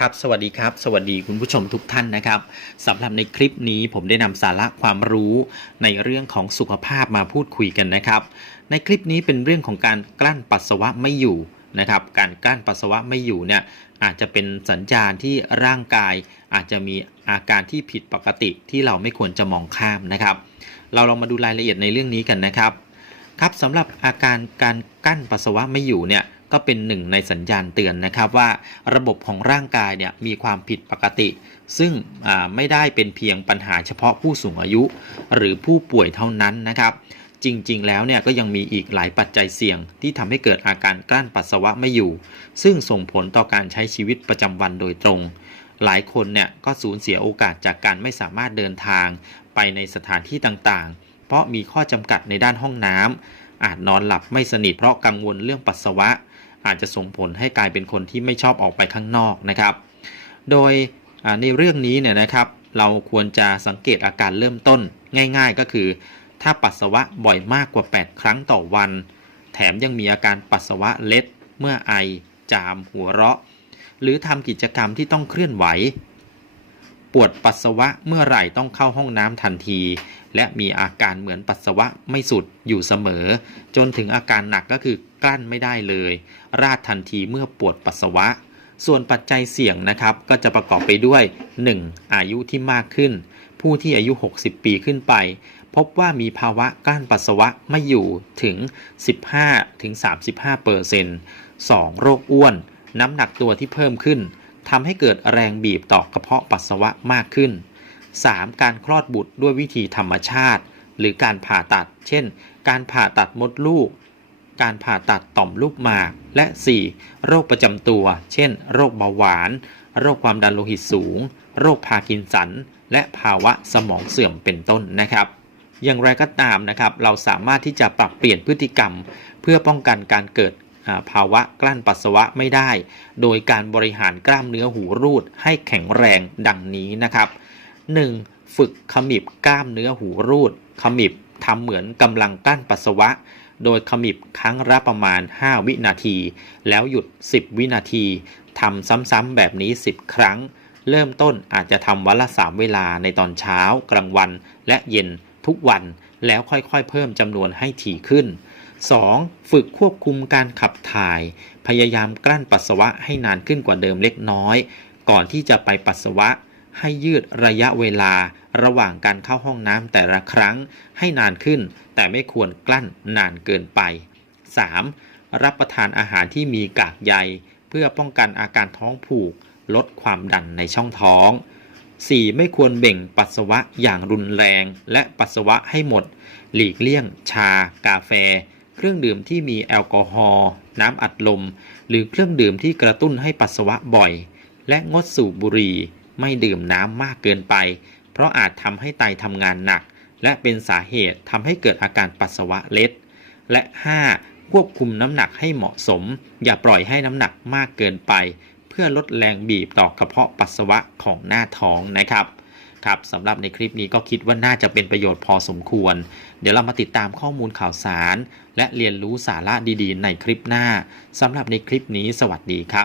ครับสวัสดีครับ สวัสดีคุณผู้ชมทุกท่านนะครับสำหรับในคลิปนี้ผมได้นำสาระความรู้ในเรื่องของสุขภาพมาพูดคุยกันนะครับ ในคลิปนี้เป็นเรื่องของการกลั้นปัสสาวะไม่อยู่นะครับ การกลั้นปัสสาวะไม่อยู่เนี่ยอาจจะเป็นสัญญาณที่ร่างกาย อาจจะมีอาการที่ผิดปกติที่เราไม่ควรจะมองข้ามนะครับ เราลองมาดูรายละเอียดในเรื่องนี้กันนะครับ ครับสำหรับอาการการกั้นปัสสาวะไม่อยู่เนี่ย ก็เป็นหนึ่งในสัญญาณเตือนนะครับว่าระบบของร่างกายเนี่ยมีความผิดปกติ ซึ่งไม่ได้เป็นเพียงปัญหาเฉพาะผู้สูงอายุ หรือผู้ป่วยเท่านั้นนะครับ จริงๆ แล้วเนี่ยก็ยังมีอีกหลายปัจจัยเสี่ยง ที่ทำให้เกิดอาการกลั้นปัสสาวะไม่อยู่ ซึ่งส่งผลต่อการใช้ชีวิตประจำวันโดยตรง หลายคนเนี่ยก็สูญเสียโอกาสจากการไม่สามารถเดินทาง ไปในสถานที่ต่างๆ เพราะมีข้อจำกัดในด้านห้องน้ำอาจนอนหลับไม่สนิทเพราะกังวลเรื่องปัสสาวะ อาจจะส่งผลให้กลายเป็นคนที่ไม่ชอบออกไปข้างนอกนะครับ โดยในเรื่องนี้เนี่ยนะครับ เราควรจะสังเกตอาการเริ่มต้นง่าย ๆ ก็คือ ถ้าปัสสาวะบ่อยมากกว่า 8 ครั้งต่อวัน แถมยังมีอาการปัสสาวะเล็ด เมื่อไอ จาม หัวเราะ หรือทำกิจกรรมที่ต้องเคลื่อนไหว ปวดปัสสาวะเมื่อไหร่ต้องเข้าห้องน้ำทันที และมีอาการเหมือนปัสสาวะไม่สุดอยู่เสมอ จนถึงอาการหนักก็คือกลั้นไม่ได้เลย ราดทันทีเมื่อปวดปัสสาวะ ส่วนปัจจัยเสี่ยงนะครับ ก็จะประกอบไปด้วย 1. อายุที่มากขึ้น ผู้ที่อายุ 60 ปีขึ้นไป พบว่ามีภาวะกลั้นปัสสาวะไม่อยู่ถึง 15-35%เปอร์เซ็นต์ 2. โรคอ้วน น้ำหนักตัวที่เพิ่มขึ้น ทำให้เกิดแรงบีบต่อกระเพาะปัสสาวะมากขึ้น 3. การคลอดบุตรด้วยวิธีธรรมชาติ หรือการผ่าตัด เช่น การผ่าตัดมดลูก การผ่าตัดต่อมลูกหมาก และ 4. โรคประจำตัว เช่น โรคเบาหวาน โรคความดันโลหิตสูง โรคพาร์กินสัน และภาวะสมองเสื่อมเป็นต้นนะครับ อย่างไรก็ตามนะครับ เราสามารถที่จะปรับเปลี่ยนพฤติกรรม เพื่อป้องกันการเกิด ภาวะกลั้นปัสสาวะไม่ได้ โดยการบริหารกล้ามเนื้อหูรูดให้แข็งแรงดังนี้นะครับ 1. ฝึกขมิบกล้ามเนื้อหูรูด ขมิบทำเหมือนกำลังกั้นปัสสาวะ โดยขมิบครั้งละประมาณ 5 วินาที แล้วหยุด 10 วินาทีทำซ้ำๆแบบนี้ 10 ครั้ง เริ่มต้นอาจจะทำวันละ 3 เวลาในตอนเช้า กลางวัน และเย็นทุกวัน แล้วค่อยๆ เพิ่มจำนวนให้ถี่ขึ้น 2. ฝึกควบคุมการขับถ่าย พยายามกลั้นปัสสาวะให้นานขึ้นกว่าเดิมเล็กน้อย ก่อนที่จะไปปัสสาวะ ให้ยืดระยะเวลา ระหว่างการเข้าห้องน้ำแต่ละครั้งให้นานขึ้น แต่ไม่ควรกลั้นนานเกินไป 3. รับประทานอาหารที่มีกากใย เพื่อป้องกันอาการท้องผูก ลดความดันในช่องท้อง 4. ไม่ควรเบ่งปัสสาวะอย่างรุนแรง และปัสสาวะให้หมด หลีกเลี่ยง ชา กาแฟ เครื่องดื่มที่มีแอลกอฮอล์น้ำอัดลม หรือเครื่องดื่มที่กระตุ้นให้ปัสสาวะบ่อย และงดสูบบุหรี่ไม่ดื่มน้ำมากเกินไป เพราะอาจทำให้ไตทำงานหนัก และเป็นสาเหตุทำให้เกิดอาการปัสสาวะเล็ด และ 5. ควบคุมน้ำหนักให้เหมาะสม อย่าปล่อยให้น้ำหนักมากเกินไป เพื่อลดแรงบีบต่อกระเพาะปัสสาวะของหน้าท้องนะครับ ครับสำหรับในคลิปนี้ก็คิดว่าน่าจะเป็นประโยชน์พอสมควร เดี๋ยวเรามาติดตามข้อมูลข่าวสาร และเรียนรู้สาระดีๆ ในคลิปหน้าสำหรับในคลิปนี้สวัสดีครับ